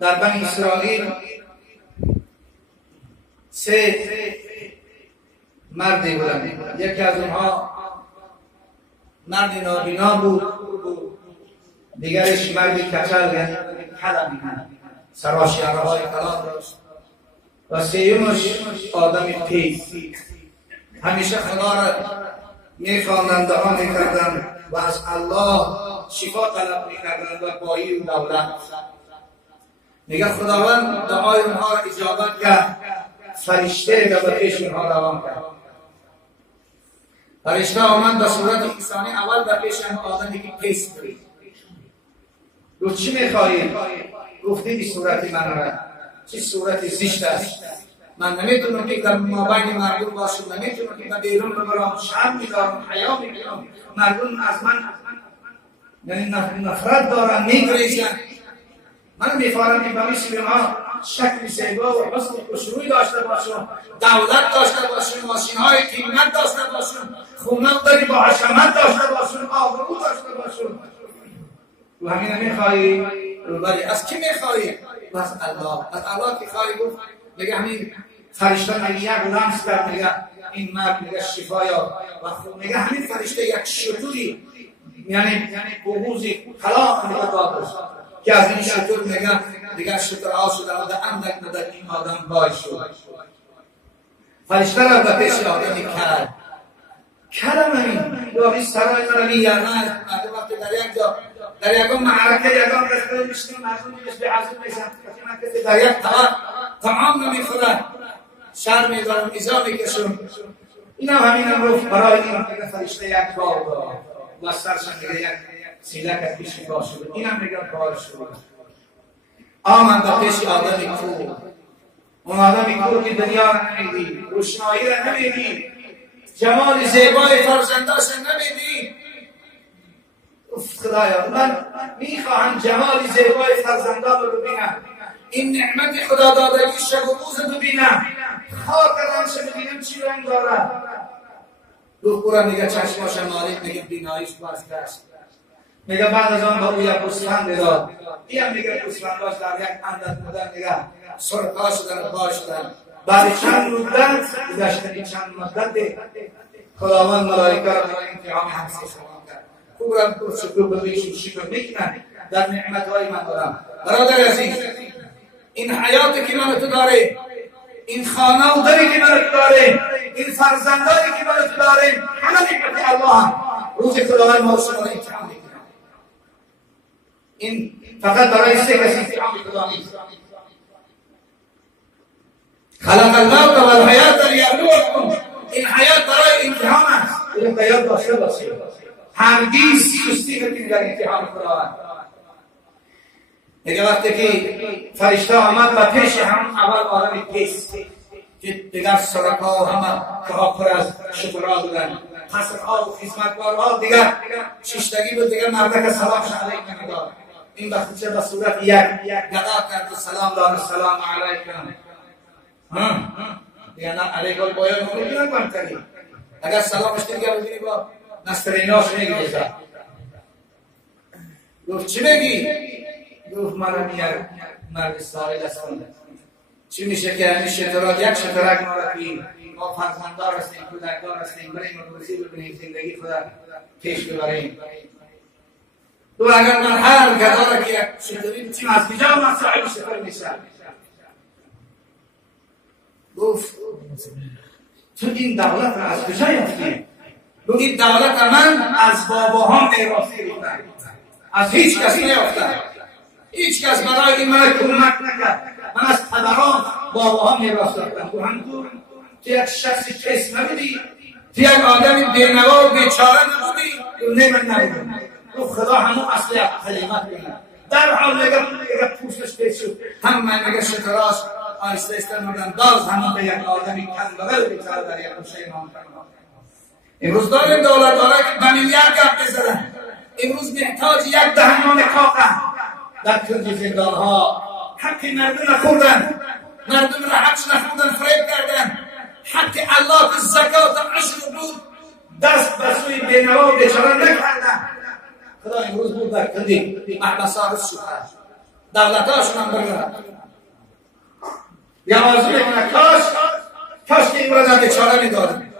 در بنی اسرائیل 3 مردی بودند. یکی از اونها مردی نابینا بود، دیگرش مردی کچل، یعنی کلمی سراشیانه های کلام داشت، و سیومش آدمی تیز. همیشه خدا را میخواندند، دعا میکردند و از الله شفا طلب میکردند و پایی و دولت. میگه خداوند دعای اونها را اجابت کرد، فرشته را به پیش اونها روان کرد. فرشته آمد به صورت انسانی، اول به پیش اون آدمی که تیز بود. گفت چی میخواهی؟ گفتی این صورت من را، چه صورت زشت است، من نمیتونم که در مابین مردم باشم، نمیتونم که به بیرون ببرم، شرم میدارم، حیا میکنم، مردم از من یعنی نفرت دارن، میگریزن. من میفارم که به مثل ما شکل زیبا و حسن خوشرویی داشته باشم، دولت داشته باشم، ماشین‌های قیمت داشته باشم، خونه داری با حشمت داشته باشم، آبرو داشته باشم. تو همین میخوایی؟ ولی از کی میخوایی؟ از الله. از الله که خواهی گفت. میگه همین فرشته میگه یک لمس کرد، میگه این مرد میگه شفایا و خود میگه همین فرشته یک شطوری یعنی بغوزی کلام میگه دادش که از این شطور میگه دیگه شطرها شده و در اندک مدت این آدم بای شد. فرشته را به پیش آدمی کرد کلم این داری سرای مرمی یا نه. مردم وقتی در یک معرکه یکم رسته میشتیم، مردم میگه به عظیم میشن که در یک طعام نمیخورد، شر میدارم، ایزا میکشم. این هم همین هم گفت برای این میگه فرشته یک کار دار و سرشن میگه یک سیلک پیش پا شده. این هم میگه کار شده. آمد به پیش آدمی کور. اون آدمی کور که دنیا را نمیدی، روشنایی را نمیدی، جمال زیبای فرزنداش نمیدی. خدایا من میخواهم جمال زیبای فرزندان رو ببینم، این نعمت خدا دادگی شب و روز ببینم، خاک رنگش ببینم چی رنگ داره. دخترم میگه چشماش مالیک، میگه بیناییش باز گشت. میگه بعد از آن با او یک گوسفند داد. این میگه گوسفنداش در یک اندک مدت میگه سرکا شدن، پا شدن. بعد چند مدت گذشتنی چند مدت خداوند ملائکه را برای امتحان همسه شما کرد. خوبم تو شکر ببیشیم شکر میکنن در نعمتهای من دارم. برادر عزیز، این حیاتی که من تو داره، این خانه و دری که من تو داره، این فرزندانی که من تو داره، همه نعمت الله هم. روز خداوند ما شما را امتحان میکنن. این فقط برای 3 کسی امتحان خدا نیست. خلق الموت والحیات لیبلوکم. این حیات برای امتحان است. این حیات داشته باشید. هرگز سستی نکنید در امتحان خداوند. دیگه وقتی که فرشته آمد و پیش هم اول آدم تیز که دیگر سرکا و همه که پر از شکرها بودن، قصرها و خدمتگارها دیگر شیشتگی بود، دیگر مردک سلامش علیکم داد. این وقتی چه به صورت یک گدا کرد و سلام داد، سلام علیکم. دیگر نه علیکم باید مخلوقی نگوان کنی. اگر سلامش دیگر ببینی با نستریناش میگیزد. گفت چی میگی؟ گفت منم یک مرد سائل هستم. چی میشه که همین شترات یک شترک ما را که ما فرزندار هستیم، کودکدار هستیم، بریم و روزی ببینیم، زندگی خدا پیش ببریم. تو اگر من هر گدا را که یک شتری بچیم از کجا من صاحب شتر میشم؟ گفت تو این دولت را از کجا یافتی؟ گفت این دولت من از باباها میراثی ریختم، از هیچ کس نیافتم. هیچ کس برای این من کمک نکرد. من از پدران باباها میراث داشتم. تو همطور تو یک شخصی کس نبودی، تو یک آدم بینوا و بیچاره نبودی، نه من نبودم. تو خدا همون اصل یک کلمت کنه. در حال میگه پوستش پیش شد، هم من میگه شکراش آیسته ایسته نبودن، باز همون به یک آدمی کندبل بیچاره در یک گوشه امام کنه. امروز داریم دولت داره که به میلیارد گپ بزنن. امروز محتاج یک دهنان کاغذ در کنج زندان ها. حق مردم نخوردن، مردم را حقش نخوردن، فریب کردن. حق الله که زکات عشر بود دست به سوی بینوا و بیچاره نکردن. خدا امروز بود در کنج محبسات شد. دولتاشون هم بردن یا آرزو میکنن کاش که این را در بیچاره میدادن.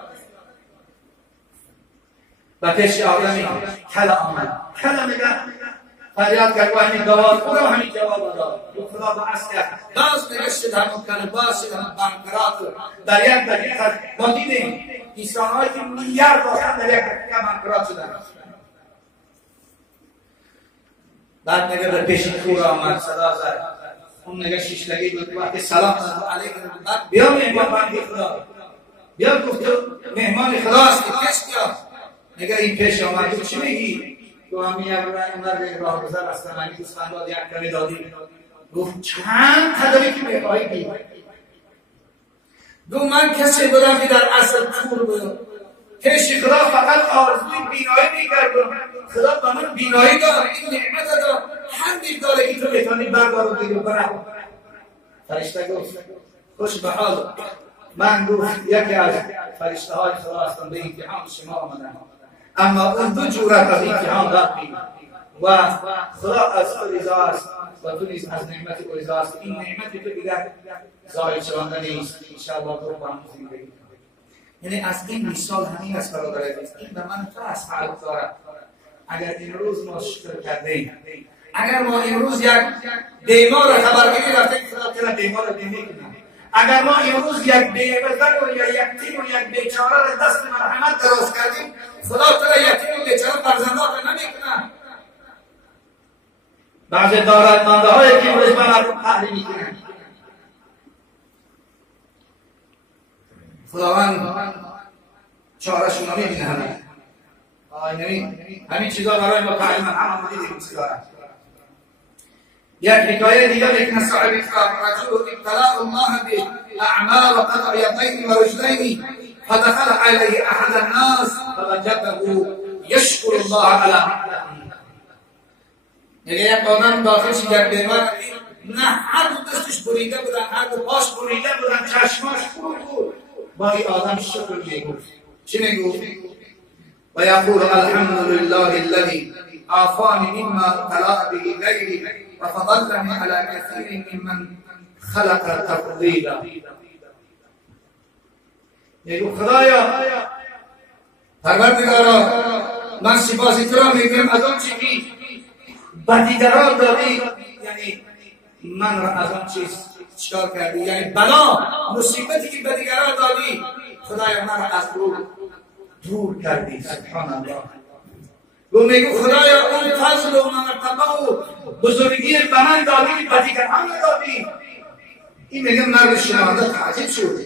و پیش آدمی کلا آمد، کلا میگن فریاد کرد و همین دوار او را همین جواب داد. خدا با عصر کرد باز نگشت در ممکنه باز شد بانکرات در یک دقیقه ما دیدیم انسان‌هایی که میلیارد داشتن در یک دقیقه بانکرات شدن. بعد نگه در پیش کور آمد صدا زد، اون نگه شیشتگی بود وقتی سلام علیکم بعد بیا مهمان بندی خدا بیا گفت مهمان خدا است که کش بیا. نگه این پیش آمد تو چی میگی؟ تو همین یک راه گذر از تمانی دوستان داد یک کمی دادی. گفت چند تداری که میخواهی بید؟ گفت من کسی بودم که در اصل کور بودم، پیش خدا فقط آرزوی بینایی میکردم، خدا به من بینایی داد، این نعمت داد، هر میداره که تو میتونی بردار و بگیر برم. فرشته گفت خوش به حال. من گفت یکی از فرشته های خدا هستم به امتحان شما آمدن، اما اون دو جورت از امتحان رفتی و خدا از تو رضا است و تو نیز از نعمت او رضا است. این نعمت تو دیگر ظاهر شونده نیست. انشاءالله تو با هم زندگی. یعنی از این مثال همین است برادر عزیز، این به من تو از تعلق دارد. اگر امروز ما شکر کردیم، اگر ما امروز یک بیمار خبرگیری رفتیم خدا تیرا بیمار رو نمی‌کنه، اگر ما امروز یک بیوزن یا یتیم و یک بیچاره را دست مرحمت دراز کردیم خدا تیرا یتیم و بیچاره فرزندات نمی‌کنه. بعضی دارالمنده هایی که امروز من رو قهر می‌کنن خداوند چاره‌شون رو می‌بینه. همین چیزا برای ما تعلیم هم دیدیم این چیزا. یک حکایه دیگه میکنه صاحب کتاب رجل ابتلاء الله باعمال قطع یدین و رجلین فدخل علیه احد الناس فوجده یشکر الله علی نعمته. میگه یک آدم داخل شد یک بیمار، نه هر دو دستش بریده بودن، هر دو پاش بریده بودن، چشماش کور بود. با این آدم شکر میگفت. چی میگفت؟ و یقول الحمد لله الذي عافانی مما ابتلا به غیری و فضلنی علی کثیر ممن خلق تفضیلا. میگو خدایا پروردگارا من سپاس تو را میگویم از آن چیزی به دیگران دادی، یعنی من را از آن چیز چکار کردی، یعنی بلا مصیبتی که به دیگران دادی خدایا من را از دور کردی. سبحان الله. و میگو خدایا اون فضل و مرتبه و بزرگی به من دادی به دیگران ندادی. این میگه مرد شنونده تعجب شد.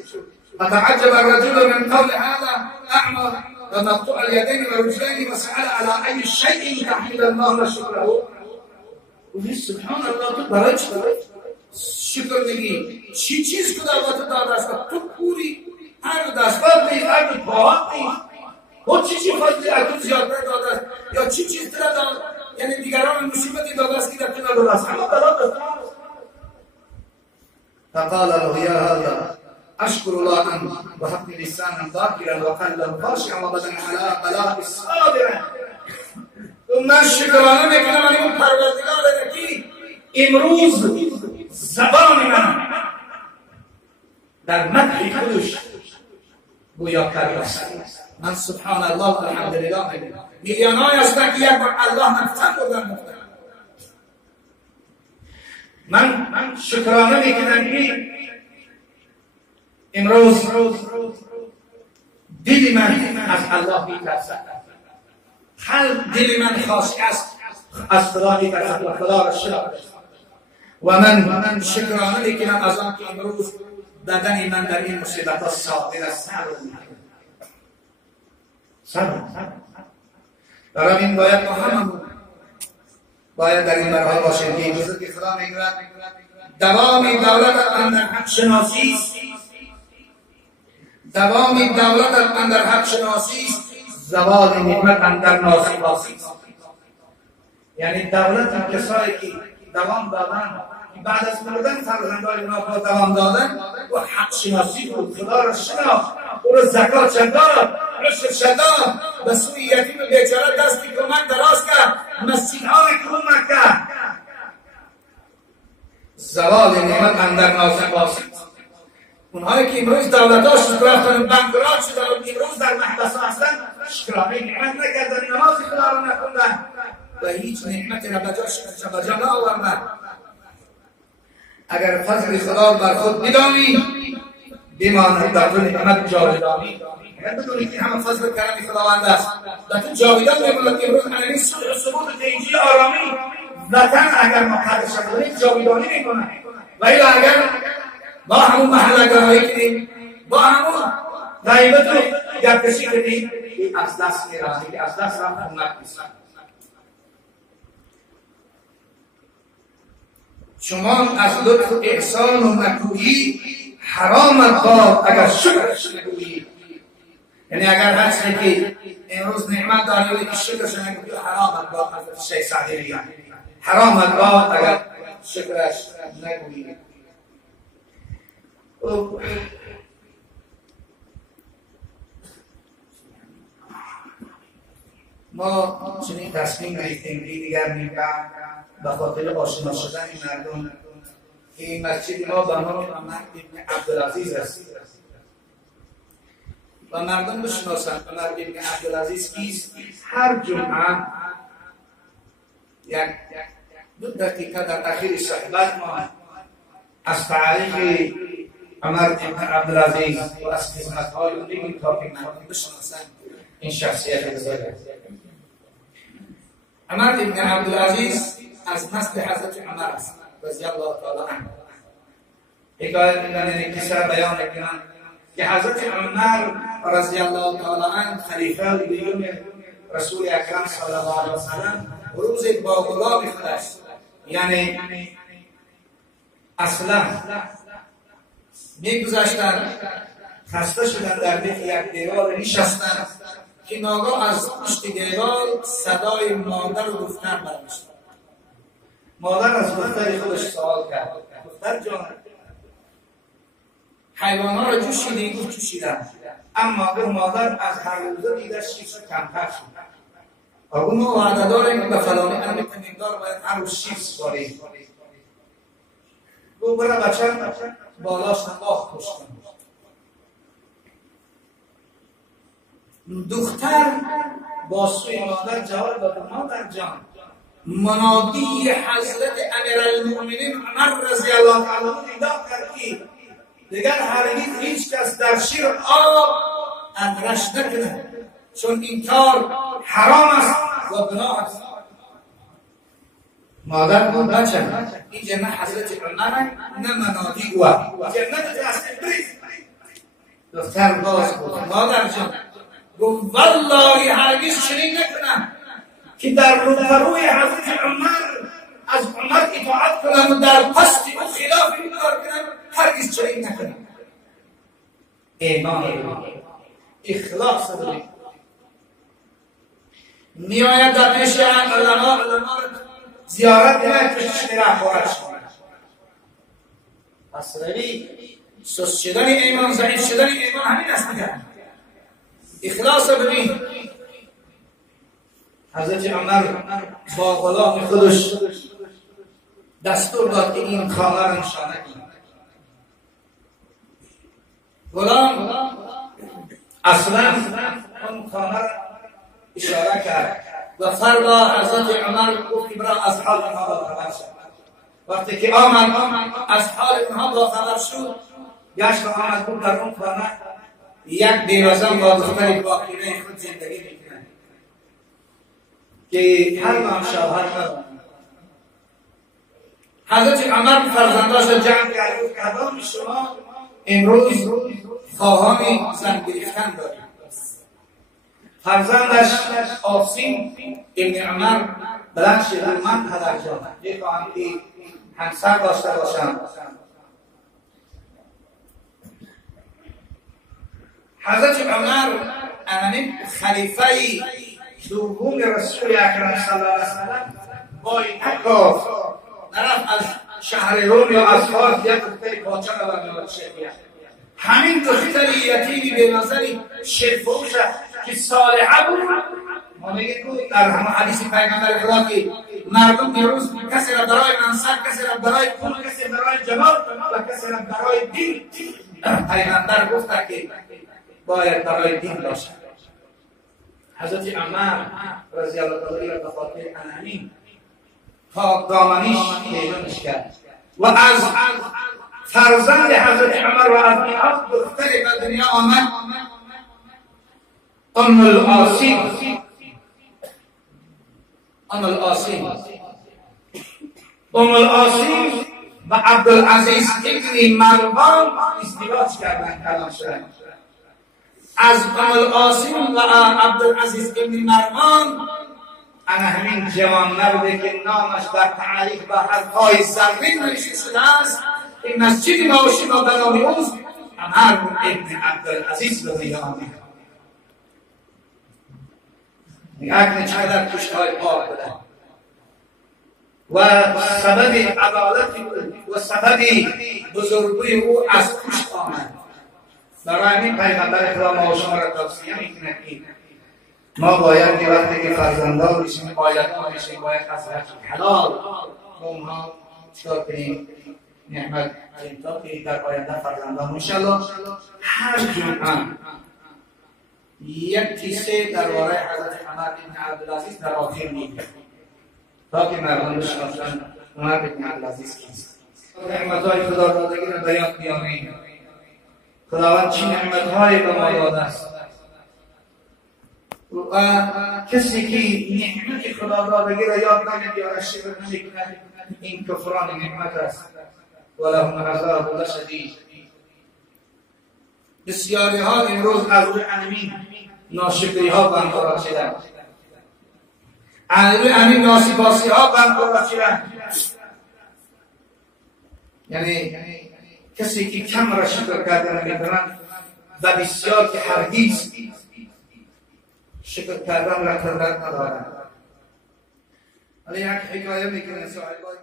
فتعجب الرجل من قول هذا اعمى و مقطوع الیدین و رجلین و سأل على ای شیء تحمل الله شکره. و سبحان الله تو برای چی شکر میگی؟ چی چیز خدا تو داده است؟ تو پوری هر دستات نیست، هر پاهات نیست. و چی فضلی اکنون زیادتر داده است یا چی چیز تر داده، یعنی دیگران مصیبتی داده است که در تو نداده است، همه بلا داده است. فقال له یا هذا اشکر الله ان وهبت لسانا ذاکرا وقلبا خاشعا وبدنا علی بلاء صابرا. من شکرانه میکنم من اون پروردگار که امروز زبان من در مدح خودش گویا کرده است. من سبحان الله الحمدلله میگم. میلیون‌های هستن که یک بار الله نفتن بردن. من شکرانه میکنم که امروز دل من از الله میترسد، دل من خاص است از خدا میترسد و خدا را شناخت. و من شکرانه میکنم از آن که امروز بدن من در این مصیبت ها صابر است. صبر. برای این باید ما هممون باید در این مرحله باشیم که بزرگ خدا میگوید دوام دولت اندر حق شناسی است، دوام دولت اندر حق شناسی است، زوال نعمت اندر ناسپاسی است. یعنی دولت کسایی که دوام دادن بعد از مردن فرزندان اونا دوام دادن و حق شناسی بود، خدا را شناخت، او را زکات داد، رشد شداد، به سوی یتیم و بیچاره دستی کمک دراز کرد، مسجدها را کمک کرد. زوال نعمت اندر ناز باسط. اونهایی که امروز دولتاشون رفتن بنگراد شدن و امروز در محبس هستن شکرانه نعمت نکردن، نماز خدا رو نخوندن و هیچ نعمت را به جا نآوردن. اگر فضل خدا بر خود بدانی بماند در تو نعمت جاودانی. اگر بدونی که همه فضل کرم خداوند است در تو جاودان بماند. امروز همین ثبوت تنجیل آرامی وطن اگر مقدر شد جاودانی میکنه و الا اگر با همون محله گرایی کنیم با همون غیبت رو گپکشی کنیم از دست میرازی از دست رفت اومد نیست. شما از لطف احسان و نکویی حرامت باد اگر شکرش نگویی. یعنی اگر هستی که امروز نعمت داری ولی که شکرش نگویی حرامت باد. حضرت شیخ سعدی میگن حرامت باد اگر شکرش نگویی. ما چنین تصمیم گرفتیم که دیگر میگم به خاطر آشنا شدن مردم که این مسجد ما به نام عمر ابن عبدالعزیز است و مردم بشناسند عمر ابن عبدالعزیز کیست. هر جمعه یک 2 دقیقه در اخیر صحبت ما از تعریف عمر ابن عبدالعزیز و از خدمت‌های او میگیم تا که مردم بشناسند این شخصیت بزرگ. عمر ابن عبدالعزیز از نسل حضرت عمر است رضی الله تعالی عنه. حکایت می‌کنند کسی را بیان می‌کنند که حضرت عمر رضی الله تعالی عنه خلیفه دوم رسول اکرم صلی الله علیه وسلم روز با غلام خودش یعنی اصلا میگذشتن خسته شدن در بیخ یک دیوار نشستن که ناگاه از پشت دیوار صدای مادر و دختر برمی‌آمد. مادر از دختر خودش سوال کرد دختر جان حیوانات را جوشیدی؟ گفت جوشیدم. اما اون مادر از هر روزه دیگر شیفت کمتر شد. اگه ما وعده داریم به فلانی امر کنیمدار باید هر روز شیفت باریم. گفت برای بچه بالاش نباخت کشتن. دختر با سوی مادر جواب داد مادر جان منادی حضرت امیرالمؤمنین عمر رضی الله عنه نداء کرد که دیگر هرگز هیچ کس در شیر آب ادرش نکنه چون این کار حرام است و گناه است. مادر گفت بچه این جنه حضرت عمر نه منادی او جنت است ابلیس. دختر باز گفت مادر جان گفت والله هرگز چنین نکنم که در روبروی حضرت عمر از عمر اطاعت کنم و در پست او خلاف این کار کنم هرگز چنین نکنم. ایمان اخلاص داریم میآید در پیش علما زیارت میآید پیش میره خواهد شد. اصلی سست شدن ایمان ضعیف شدن ایمان همین است دیگر. اخلاص ببین حضرت عمر با غلام خودش دستور داد که این خانه را نشانه کنید. غلام اصلا اون خانه را اشاره کرد و فردا حضرت عمر گفت برای از حال اینها با خبر شد. وقتی که آمد از حال اینها با خبر شد گشت و آمد گفت در اون خانه یک بیوزن با دختری باقیره خود زندگی میکنند که هر من شوهر ندارند. حضرت عمر فرزنداش جمع کرد کدام شما امروز خواهان زن گرفتن دارید؟ فرزندش آسیم ابن عمر بلند شد من پدر جان میخواهم که همسر داشته باشم. حضرت عمر امین خلیفه دوم رسول اکرم صلی الله علیه وسلم با این اکاف نرفت از شهر روم یا از فارس یک دختر پاچه را برمی‌آورد شیخیه. همین دختر یتیمی به نظری شیخ فروش که صالحه بود ما میگیم در همه حدیث پیغمبر خدا که مردم دیروز کسی را برای منصب، کسی را برای پول، کسی برای جلال و کسی را برای دین. پیغمبر گفت که باید برای دین باشد. حضرت عمر رضی الله تعالی عنه به خاطر همین تا دامنیش پیدانش کرد و از فرزند حضرت عمر و از میراث دختری به دنیا آمد ام العاصیم و عبدالعزیز ابن مروان ازدواج کردند. کلام شدند از ام العاصیم و عبدالعزیز ابن مروان. انا همین جوان مرده که نامش در تعریف با حرفهای زرین نوشته شده است. این مسجدی باشی با بنامی اوست عمر ابن عبدالعزیز رضی الله عنه. اکنه چقدر پشتهای پاک بودن و سبب عدالت و سبب بزرگی او از پشت آمد. برای همین پیغمبر خدا ما و شما را توصیه میکنه که ما باید وقتی که فرزندان بشیم، آیتان بشیم، باید از رزق حلال اونها چکار کنیم، نعمت تا که در آینده فرزندان انشاءالله هر جمعه یک قصه درباره حضرت عمر بن عبدالعزیز در آخر میگه تا که مردم بشناسند عمر بن عبدالعزیز کیست. نعمتهای خدا دادگی را بیان بیانیم. خداوند چی نعمتهای به ما داده است و کسی که نعمت خدا دادگی را یاد نمیگیرد شکر نمیکند این کفران نعمت است. ولهم عذاب شدید. بسیاری ها امروز از روی همین ناشکری ها برخوردار شدند. از روی همین ناسپاسی ها برخوردار شدند. یعنی کسی که کم را شکر کردن نمی‌کنند و بسیار که هرگز شکر کردن را قدرت ندارند. ولی یک حکایه میکنه صاحبای